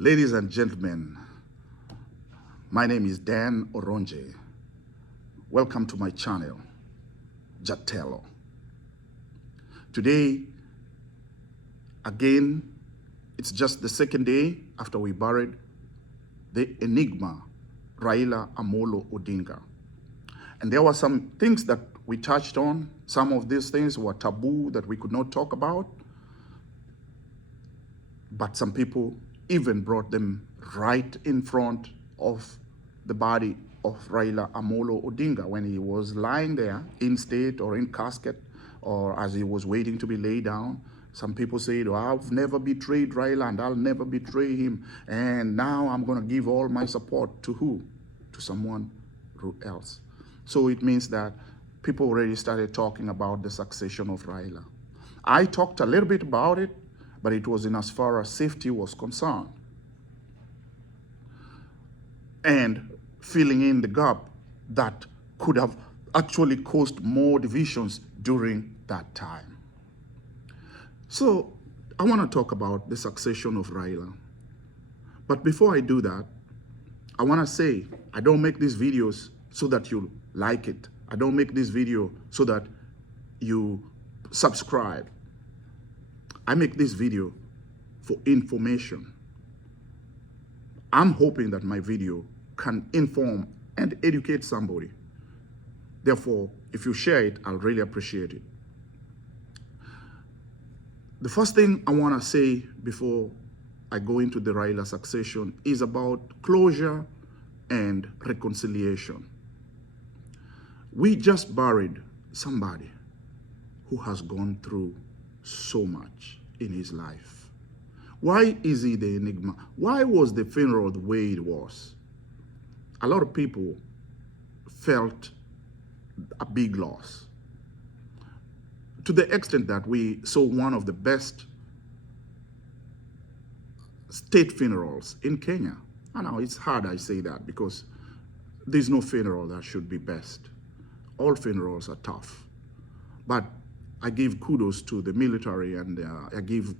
Ladies and gentlemen, my name is Dan Oronje. Welcome to my channel, Jotelo. Today, again, it's just the second day after we buried the enigma, Raila Amolo Odinga. And there were some things that we touched on. Some of these things were taboo that we could not talk about. But some people even brought them right in front of the body of Raila Amolo Odinga when he was lying there in state or in casket, or as he was waiting to be laid down. Some people said, oh, I've never betrayed Raila and I'll never betray him. And now I'm going to give all my support to who? To someone else. So it means that people already started talking about the succession of Raila. I talked a little bit about it, but it was in as far as safety was concerned. And filling in the gap that could have actually caused more divisions during that time. So I want to talk about the succession of Raila. But before I do that, I want to say I don't make these videos so that you like it. I don't make this video so that you subscribe. I make this video for information. I'm hoping that my video can inform and educate somebody. Therefore, if you share it, I'll really appreciate it. The first thing I want to say before I go into the Raila succession is about closure and reconciliation. We just buried somebody who has gone through so much in his life. Why is he the enigma? Why was the funeral the way it was? A lot of people felt a big loss, to the extent that we saw one of the best state funerals in Kenya. I know it's hard I say that because there's no funeral that should be best. All funerals are tough. But I give kudos to the military, and I give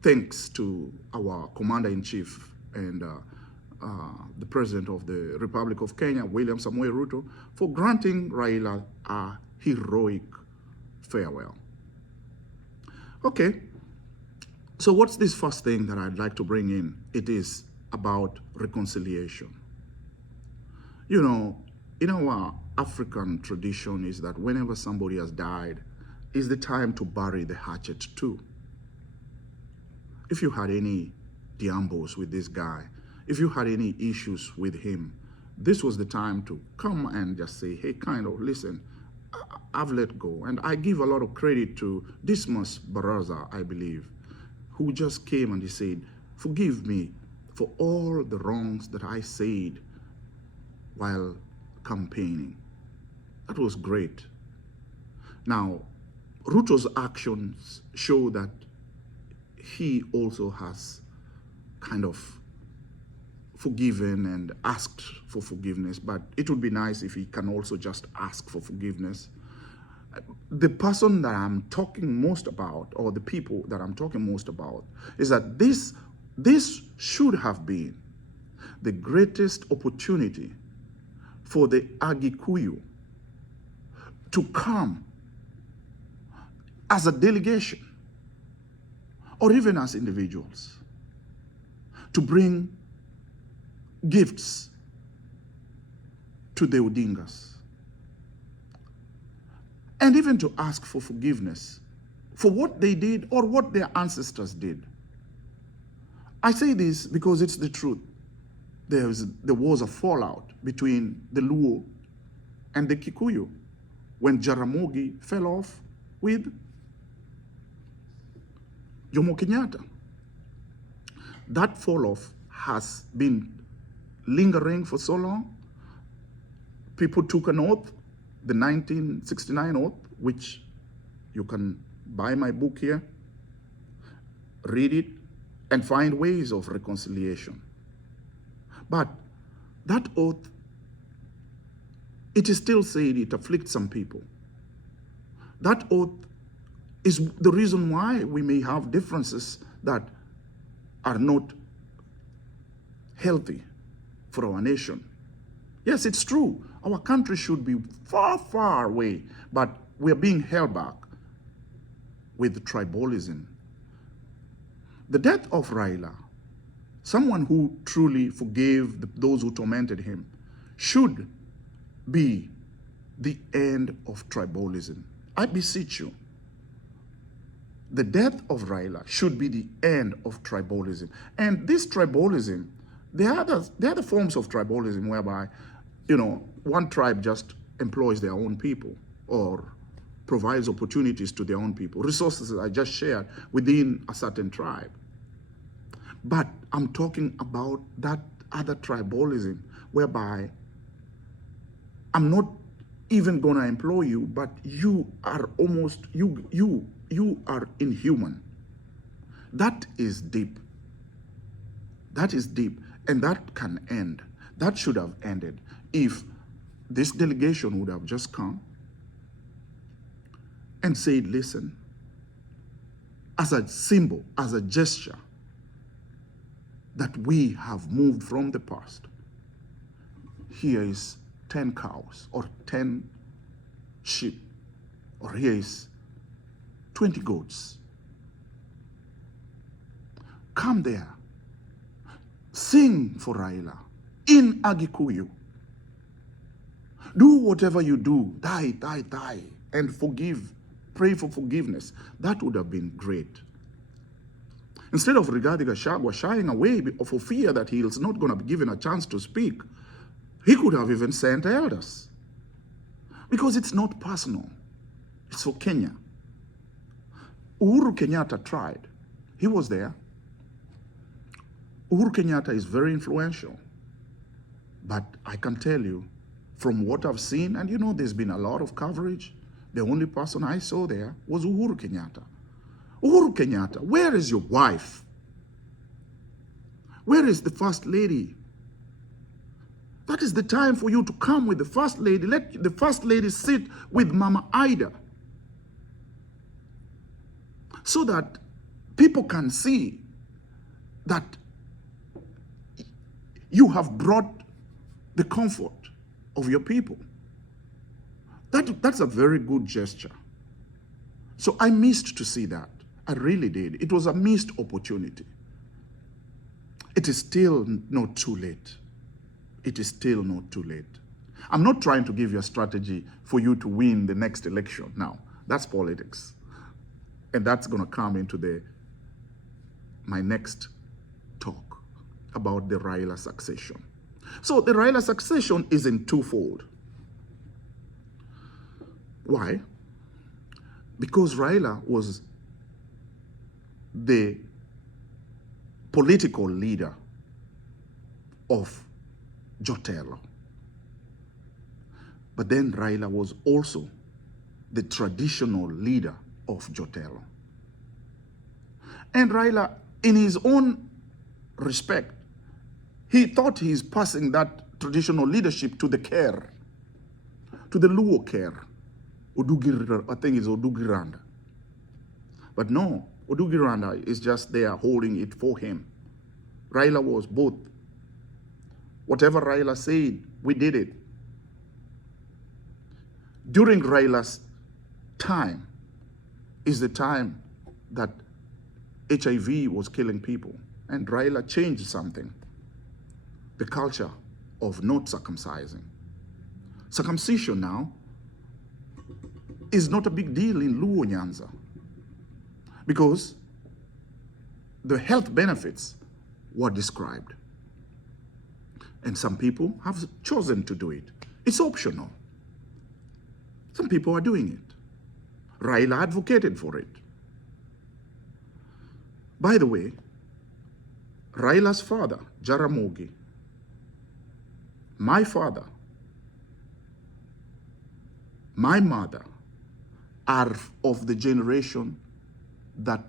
thanks to our commander-in-chief and the president of the Republic of Kenya, William Samoei Ruto, for granting Raila a heroic farewell. Okay, so what's this first thing that I'd like to bring in? It is about reconciliation. You know, in our African tradition is that whenever somebody has died, is the time to bury the hatchet too. If you had any diambos with this guy, if you had any issues with him, this was the time to come and just say, hey, kind of, listen, I've let go. And I give a lot of credit to Dismas Baraza, I believe, who just came and he said, forgive me for all the wrongs that I said while campaigning. That was great. Now, Ruto's actions show that he also has kind of forgiven and asked for forgiveness, but it would be nice if he can also just ask for forgiveness. The person that I'm talking most about, or the people that I'm talking most about, is that this should have been the greatest opportunity for the Agikuyu to come as a delegation, or even as individuals, to bring gifts to the Odingas, and even to ask for forgiveness for what they did or what their ancestors did. I say this because it's the truth. There was a fallout between the Luo and the Kikuyu when Jaramogi fell off with Jomo Kenyatta. That fall off has been lingering for so long. People took an oath, the 1969 oath, which you can buy my book here, read it, and find ways of reconciliation. But that oath, it is still said it afflicts some people. That oath is the reason why we may have differences that are not healthy for our nation. Yes, it's true. Our country should be far, far away, but we're being held back with tribalism. The death of Raila, someone who truly forgave those who tormented him, should be the end of tribalism. I beseech you. The death of Raila should be the end of tribalism. And this tribalism, there are other forms of tribalism whereby, one tribe just employs their own people or provides opportunities to their own people. Resources are just shared within a certain tribe. But I'm talking about that other tribalism whereby I'm not even going to employ you, but you are almost, you are inhuman. That is deep. That is deep. And that can end. That should have ended if this delegation would have just come and said, listen, as a symbol, as a gesture, that we have moved from the past. Here is 10 cows or 10 sheep, or here is 20 goats. Come there. Sing for Raila in Agikuyu. Do whatever you do, die, and forgive. Pray for forgiveness. That would have been great. Instead of Rigathi Gachagua shying away for fear that he is not going to be given a chance to speak, he could have even sent elders. Because it's not personal. It's for Kenya. Uhuru Kenyatta tried. He was there. Uhuru Kenyatta is very influential. But I can tell you, from what I've seen, and there's been a lot of coverage, the only person I saw there was Uhuru Kenyatta. Uhuru Kenyatta, where is your wife? Where is the First Lady? That is the time for you to come with the First Lady. Let the First Lady sit with Mama Ida, so that people can see that you have brought the comfort of your people. That's a very good gesture. So I missed to see that. I really did. It was a missed opportunity. It is still not too late. It is still not too late. I'm not trying to give you a strategy for you to win the next election. Now, that's politics. And that's going to come into my next talk about the Raila succession. So the Raila succession is in twofold. Why? Because Raila was the political leader of Jotelo. But then Raila was also the traditional leader of Jotelo. And Raila, in his own respect, he thought he's passing that traditional leadership to the Ker, to the Luo Ker. I think it's Odugiranda. But no, Odugiranda is just there holding it for him. Raila was both. Whatever Raila said, we did it. During Raila's time is the time that HIV was killing people. And Raila changed something. The culture of not circumcising. Circumcision now is not a big deal in Luo Nyanza, because the health benefits were described. And some people have chosen to do it. It's optional. Some people are doing it. Raila advocated for it. By the way, Raila's father, Jaramogi, my father, my mother, are of the generation that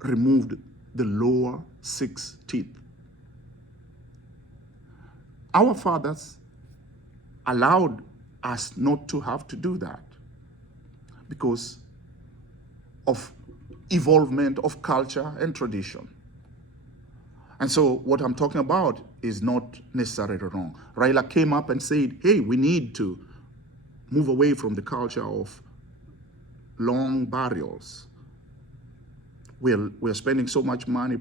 removed the lower 6 teeth. Our fathers allowed us not to have to do that because of evolvement of culture and tradition. And so what I'm talking about is not necessarily wrong. Raila came up and said, hey, we need to move away from the culture of long burials. We're spending so much money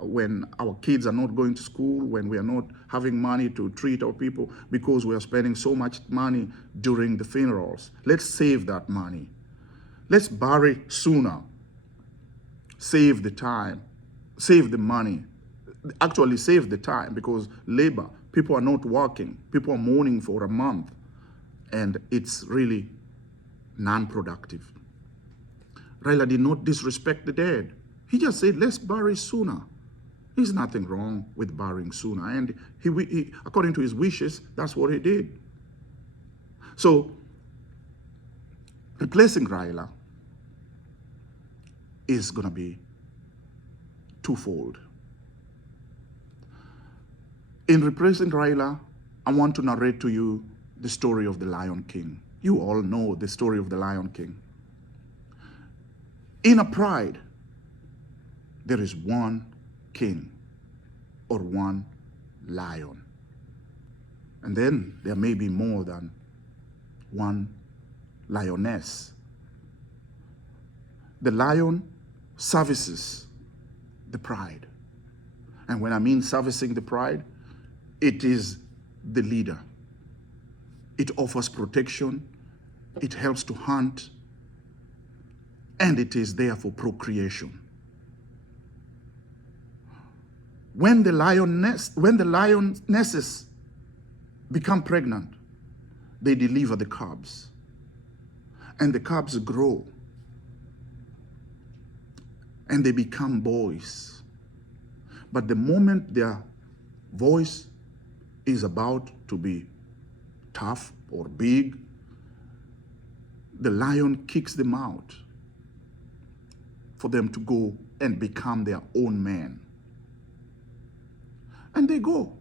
when our kids are not going to school, when we are not having money to treat our people, because we are spending so much money during the funerals. Let's save that money. Let's bury sooner. Save the time. Save the money. Actually save the time, because labor, people are not working. People are mourning for a month, and it's really non-productive. Raila did not disrespect the dead. He just said, let's bury sooner. There's nothing wrong with burying sooner. And he, according to his wishes, that's what he did. So, replacing Raila is going to be twofold. In replacing Raila, I want to narrate to you the story of the Lion King. You all know the story of the Lion King. In a pride, there is one king or one lion. And then there may be more than one lioness. The lion services the pride. And when I mean servicing the pride, it is the leader. It offers protection, it helps to hunt, and it is there for procreation. When the lionesses become pregnant, they deliver the cubs, and the cubs grow, and they become boys. But the moment their voice is about to be tough or big, the lion kicks them out for them to go and become their own man. And they go.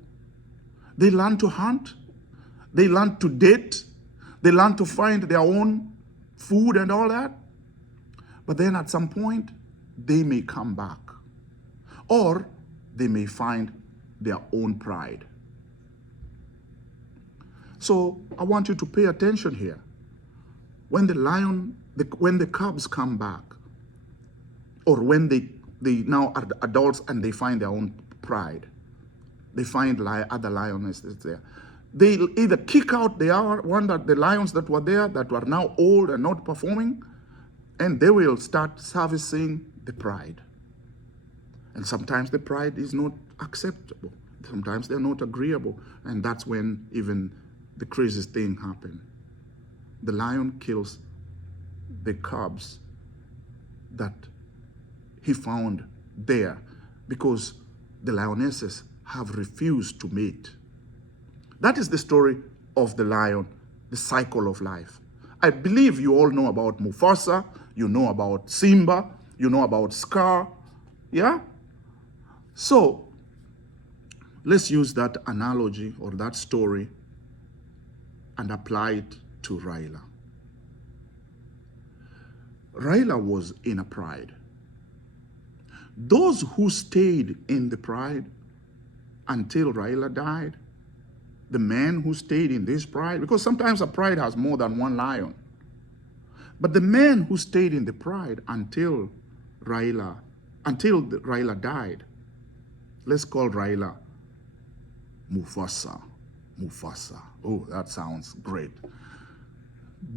They learn to hunt. They learn to date. They learn to find their own food and all that. But then at some point, they may come back. Or they may find their own pride. So I want you to pay attention here. When the cubs come back, or when they now are adults and they find their own pride, they find other lionesses there, they'll either kick out the lions that were there, that were now old and not performing, and they will start servicing the pride. And sometimes the pride is not acceptable. Sometimes they're not agreeable. And that's when even the craziest thing happens. The lion kills the cubs that he found there because the lionesses have refused to mate. That is the story of the lion, the cycle of life. I believe you all know about Mufasa, you know about Simba, you know about Scar, yeah? So, let's use that analogy or that story and apply it to Raila. Raila was in a pride. Those who stayed in the pride until Raila died, the men who stayed in this pride, because sometimes a pride has more than one lion, but the men who stayed in the pride until Raila died, let's call Raila Mufasa. Mufasa. Oh, that sounds great.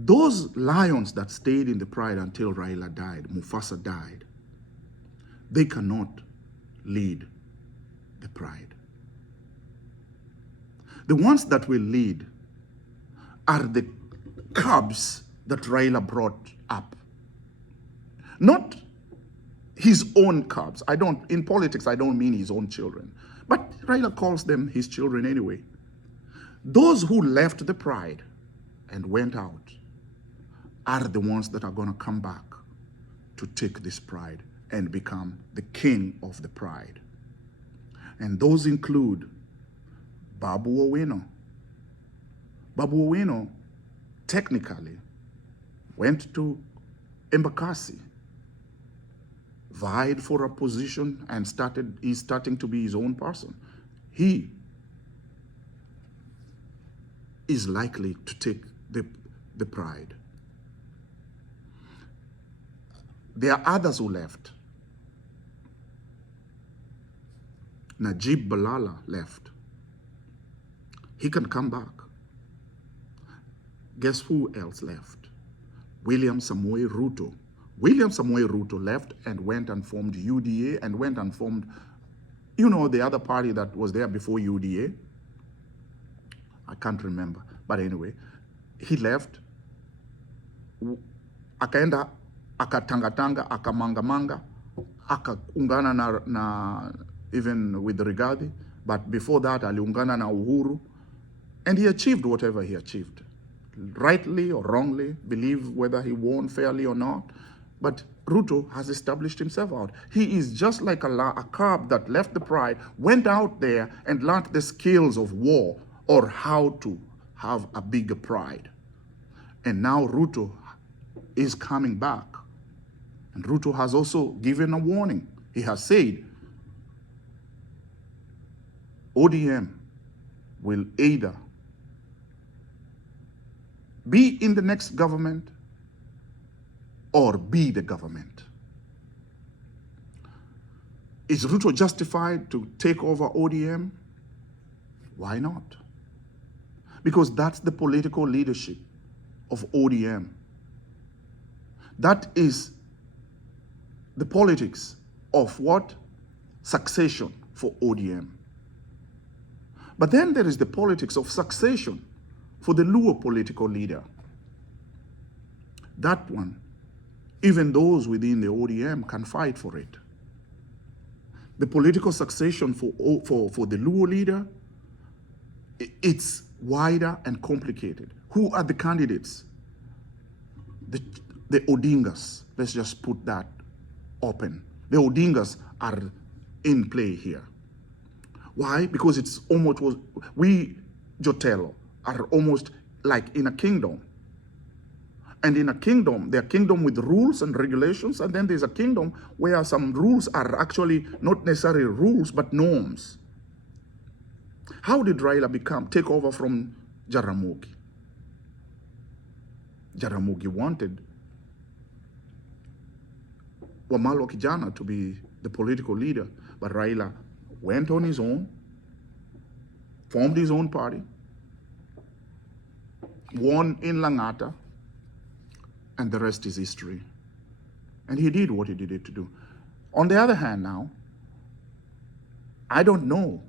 Those lions that stayed in the pride until Raila died, Mufasa died, they cannot lead the pride. The ones that will lead are the cubs that Raila brought up. Not his own cubs. In politics, I don't mean his own children. But Raila calls them his children anyway. Those who left the pride and went out are the ones that are going to come back to take this pride and become the king of the pride. And those include Babu Owino. Babu Owino technically went to Embakasi vied for a position and he's starting to be his own person. He is likely to take the pride. There are others who left. Najib Balala left. He can come back. Guess who else left? William Samoei Ruto. William Samoei Ruto left and went and formed UDA and went and formed, you know, the other party that was there before UDA. I can't remember. But anyway, he left. Akaenda, akatangatanga, akamangamanga, akaungana na even with Rigathi. But before that, aliungana na Uhuru. And he achieved whatever he achieved. Rightly or wrongly, believe whether he won fairly or not. But Ruto has established himself out. He is just like a cub that left the pride, went out there and learned the skills of war or how to have a bigger pride. And now Ruto is coming back. And Ruto has also given a warning. He has said, ODM will either be in the next government or be the government. Is Ruto justified to take over ODM? Why not? Because that's the political leadership of ODM. That is the politics of what? Succession for ODM. But then there is the politics of succession for the Luo political leader. That one, even those within the ODM can fight for it. The political succession for the Luo leader, it's wider and complicated. Who are the candidates? The Odingas. Let's just put that open. The Odingas are in play here. Why? Because it's almost, we Jotelo are almost like in a kingdom. And in a kingdom, there are kingdom with rules and regulations, and then there's a kingdom where some rules are actually not necessarily rules, but norms. How did Raila take over from Jaramogi? Jaramogi wanted Wamalwa Kijana to be the political leader, but Raila went on his own, formed his own party, won in Langata, and the rest is history. And he did what he needed to do. On the other hand now, I don't know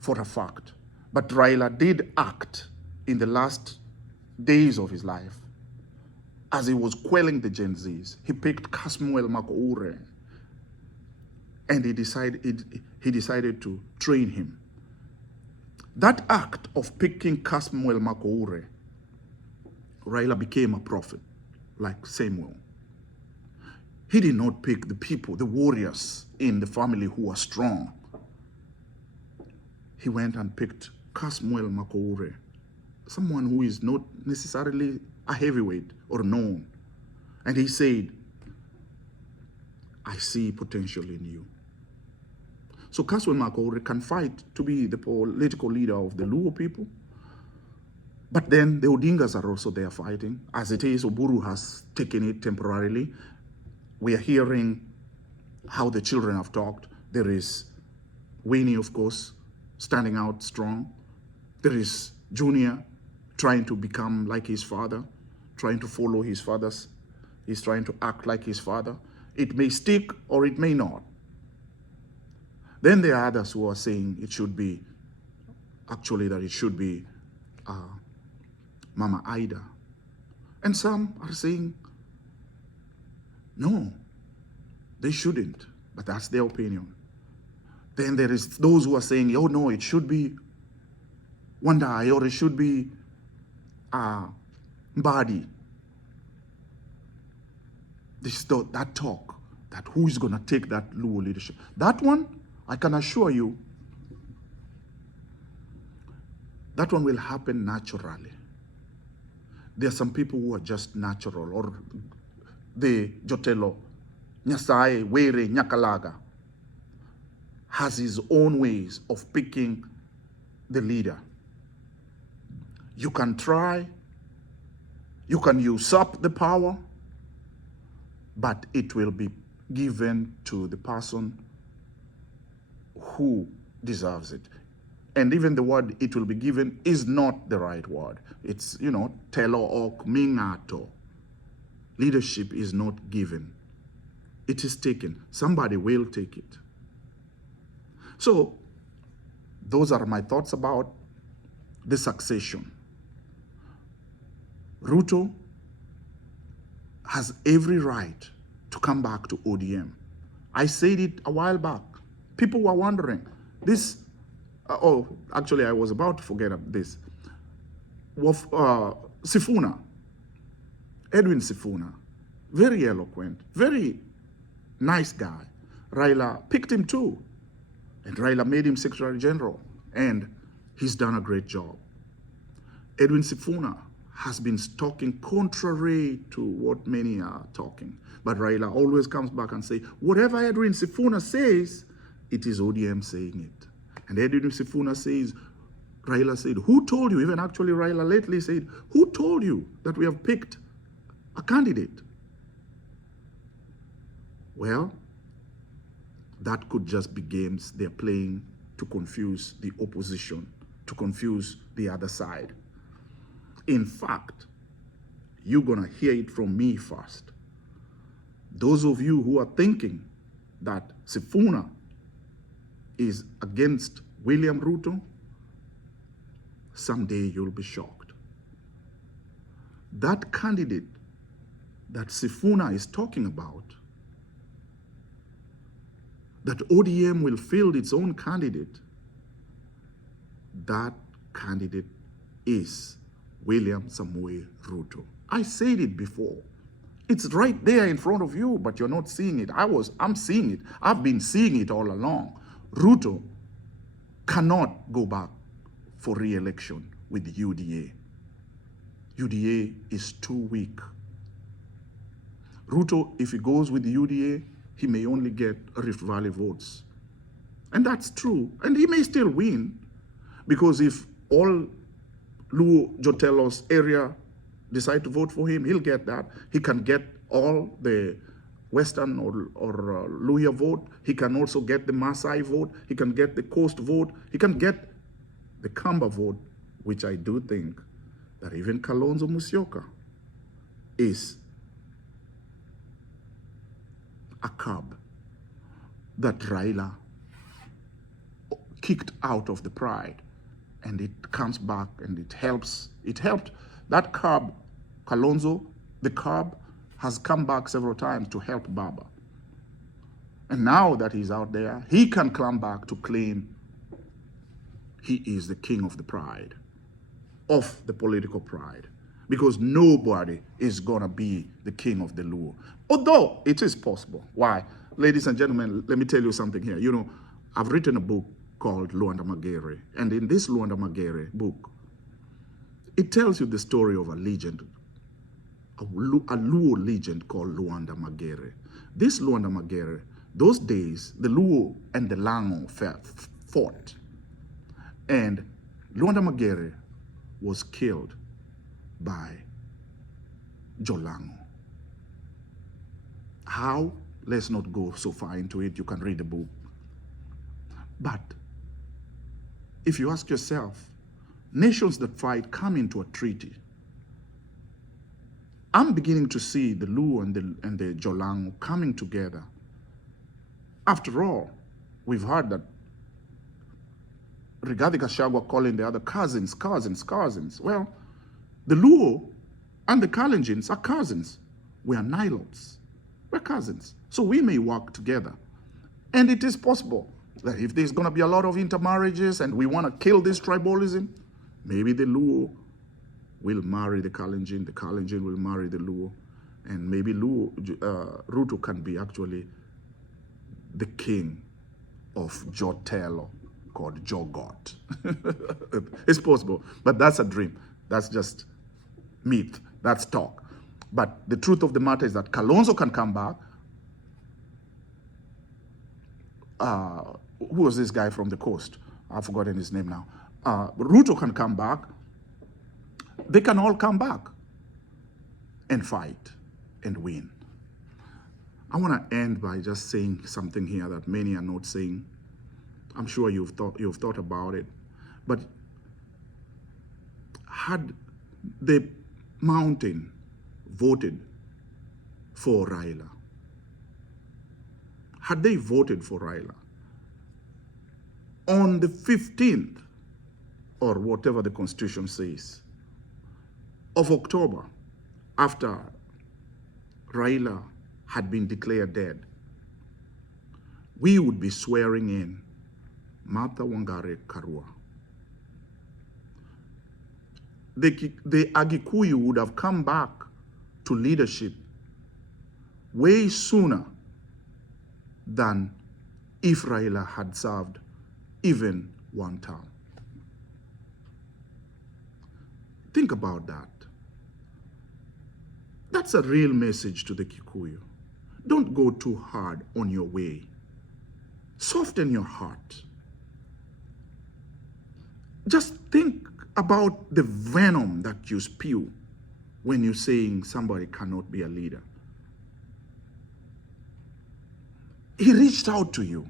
for a fact, but Raila did act in the last days of his life as he was quelling the Gen Zs. He picked Kasmuel Makoure and he decided to train him. That act of picking Kasmuel Makoure, Raila became a prophet like Samuel. He did not pick the people, the warriors in the family who are strong. He went and picked Kasmuel Makoure, someone who is not necessarily a heavyweight or known. And he said, I see potential in you. So Kasmuel Makoure can fight to be the political leader of the Luo people. But then the Odingas are also there fighting. As it is, Oburu has taken it temporarily. We are hearing how the children have talked. There is Winnie, of course, standing out strong. There is Junior trying to become like his father, trying to follow his father's. He's trying to act like his father. It may stick or it may not. Then there are others who are saying it should be, actually that it should be Mama Ida. And some are saying, no, they shouldn't, but that's their opinion. Then there is those who are saying, oh no, it should be Wandai or it should be Mbadi. That talk, that who is going to take that Luo leadership. That one, I can assure you, that one will happen naturally. There are some people who are just natural, or the Jotelo Nyasaye, Were, Nyakalaga, has his own ways of picking the leader. You can try, you can usurp the power, but it will be given to the person who deserves it. And even the word "it will be given" is not the right word. It's, telo ok mingato. Leadership is not given. It is taken. Somebody will take it. So, those are my thoughts about the succession. Ruto has every right to come back to ODM. I said it a while back. People were wondering, actually I was about to forget this. Sifuna, Edwin Sifuna, very eloquent, very nice guy. Raila picked him too. And Raila made him Secretary General. And he's done a great job. Edwin Sifuna has been talking contrary to what many are talking. But Raila always comes back and says, whatever Edwin Sifuna says, it is ODM saying it. And Edwin Sifuna says, Raila said, who told you? Even actually Raila lately said, who told you that we have picked a candidate? Well, that could just be games they're playing to confuse the opposition, to confuse the other side. In fact, you're going to hear it from me first. Those of you who are thinking that Sifuna is against William Ruto, someday you'll be shocked. That candidate that Sifuna is talking about, that ODM will field its own candidate, that candidate is William Samoei Ruto. I said it before. It's right there in front of you, but you're not seeing it. I'm seeing it. I've been seeing it all along. Ruto cannot go back for re-election with the UDA. UDA is too weak. Ruto, if he goes with the UDA, he may only get Rift Valley votes. And that's true. And he may still win, because if all Luo Jotelo's area decide to vote for him, he'll get that. He can get all the Western or Luhya vote. He can also get the Maasai vote. He can get the Coast vote. He can get the Kamba vote, which I do think that even Kalonzo Musyoka is a cub that Raila kicked out of the pride, and it comes back and it helps. It helped that cub, Kalonzo, the cub, has come back several times to help Baba. And now that he's out there, he can come back to claim he is the king of the pride, of the political pride, because nobody is going to be the king of the Luo. Although it is possible. Why? Ladies and gentlemen, let me tell you something here. You know, I've written a book called Luanda Magere. And in this Luanda Magere book, it tells you the story of a legend, a Luo legend called Luanda Magere. This Luanda Magere, those days, the Luo and the Lango fought. And Luanda Magere was killed by Jolango. How? Let's not go so far into it. You can read the book. But if you ask yourself, nations that fight come into a treaty. I'm beginning to see the Luo and the Jolango coming together. After all, we've heard that Rigathi Gachagua calling the other cousins. Well, the Luo and the Kalenjins are cousins. We are Nilotes. We're cousins. So we may work together. And it is possible that if there's going to be a lot of intermarriages and we want to kill this tribalism, maybe the Luo will marry the Kalenjin will marry the Luo, and maybe Ruto can be actually the king of Jotelo, called Jogot. It's possible, but that's a dream. That's just myth. That's talk. But the truth of the matter is that Kalonzo can come back, who was this guy from the coast? I've forgotten his name now. Ruto can come back. They can all come back and fight and win. I want to end by just saying something here that many are not saying. I'm sure you've thought about it. But had the mountain voted for Raila, had they voted for Raila on the 15th, or whatever the Constitution says, of October, after Raila had been declared dead, we would be swearing in Martha Wangari Karua. The Agikuyu would have come back to leadership way sooner than if Raila had served even one term. Think about that. That's a real message to the Kikuyu. Don't go too hard on your way. Soften your heart. Just think about the venom that you spew when you're saying somebody cannot be a leader. He reached out to you,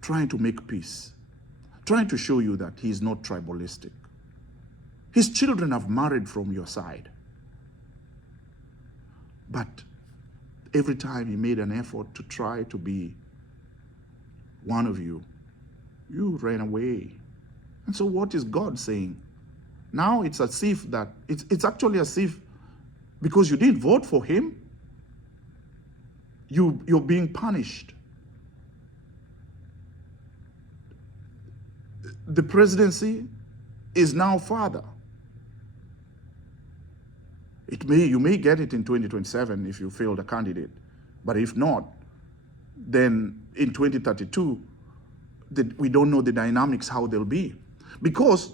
trying to make peace, trying to show you that he's not tribalistic. His children have married from your side. But every time he made an effort to try to be one of you, you ran away. And so what is God saying? Now it's as if that, it's actually as if because you didn't vote for him, you're being punished. The presidency is now father. You may get it in 2027 if you fail the candidate, but if not, then in 2032, we don't know the dynamics, how they'll be. Because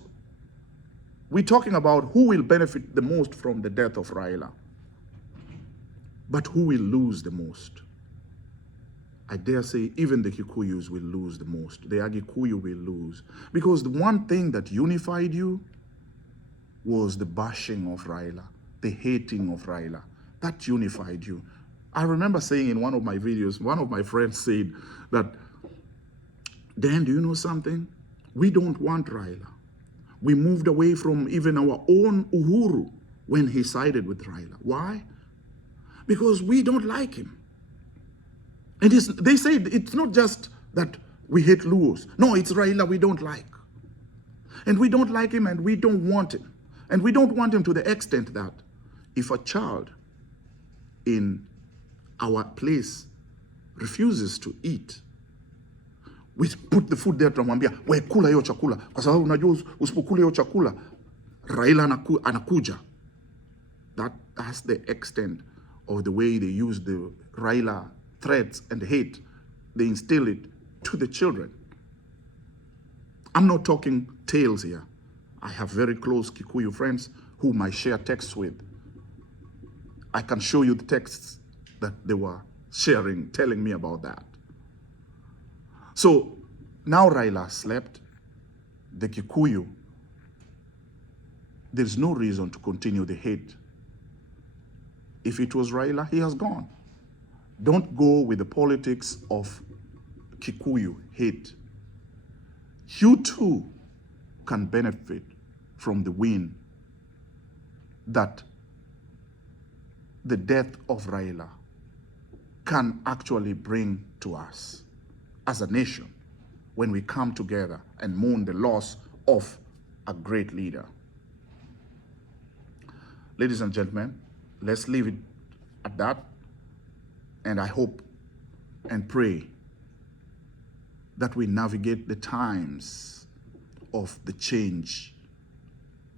we're talking about who will benefit the most from the death of Raila, but who will lose the most. I dare say even the Kikuyus will lose the most. The Agikuyu will lose. Because the one thing that unified you was the bashing of Raila, the hating of Raila. That unified you. I remember saying in one of my videos, one of my friends said that, Dan, do you know something? We don't want Raila. We moved away from even our own Uhuru when he sided with Raila. Why? Because we don't like him. And they say it's not just that we hate Luos. No, it's Raila we don't like. And we don't like him and we don't want him. And we don't want him to the extent that if a child in our place refuses to eat, we put the food there, tunamwambia, we kula hiyo chakula. Kwa sababu unajua usipokula hiyo chakula, Raila anakuja. That's the extent of the way they use the Raila threats and hate. They instill it to the children. I'm not talking tales here. I have very close Kikuyu friends whom I share texts with. I can show you the texts that they were sharing, telling me about that. So now Raila slept, the Kikuyu, there's no reason to continue the hate. If it was Raila, he has gone. Don't go with the politics of Kikuyu hate. You too can benefit from the win that the death of Raila can actually bring to us as a nation when we come together and mourn the loss of a great leader. Ladies and gentlemen, let's leave it at that. And I hope and pray that we navigate the times of the change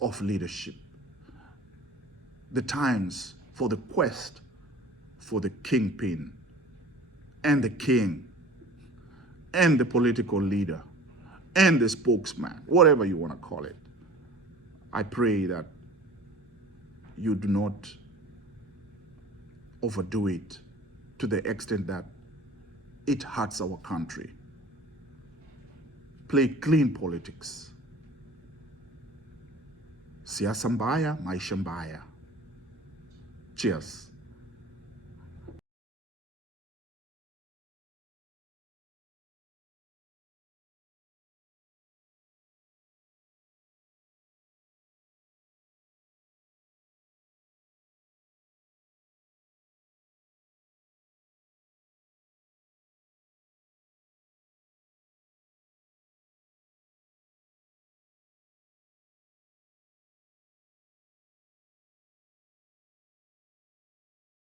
of leadership, the times for the quest for the kingpin and the king and the political leader and the spokesman, whatever you want to call it. I pray that you do not overdo it to the extent that it hurts our country. Play clean politics. Siasa mbaya, maisha mbaya. Cheers.